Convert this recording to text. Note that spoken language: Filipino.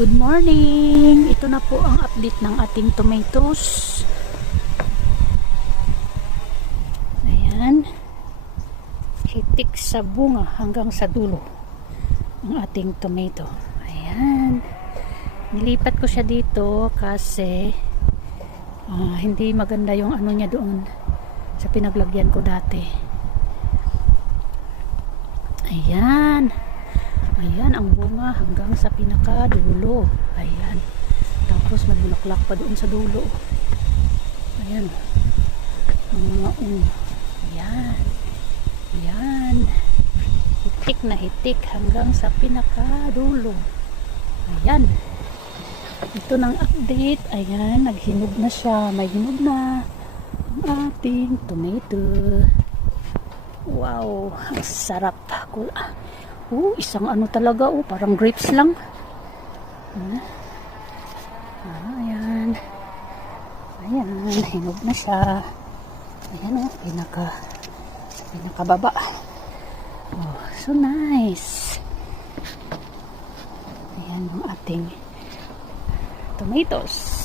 Good morning! Ito na po ang update ng ating tomatoes. Ayan. Hitik sa bunga hanggang sa dulo ang ating tomato. Ayan. Nilipat ko siya dito kasi ah, hindi maganda yung ano niya doon sa pinaglagyan ko dati. Ayan. Ayan ang bunga hanggang sa pinakadulo. Ayan. Tapos may pa doon sa dulo. Ayan. Ang mga um. Ayan. Ayan. Hitik na hitik hanggang sa pinakadulo. Ayan. Ito ng update. Ayan. Naghinog na siya. May hinog na ang ating tomato. Wow. Ang sarap. Kula. Oh, isang ano talaga, oh, parang grapes lang. Ah, ah, ayan. Ayan, hinog na siya. Ayan, oh, pinaka, pinakababa. Oh, so nice. Ayan ang ating tomatoes.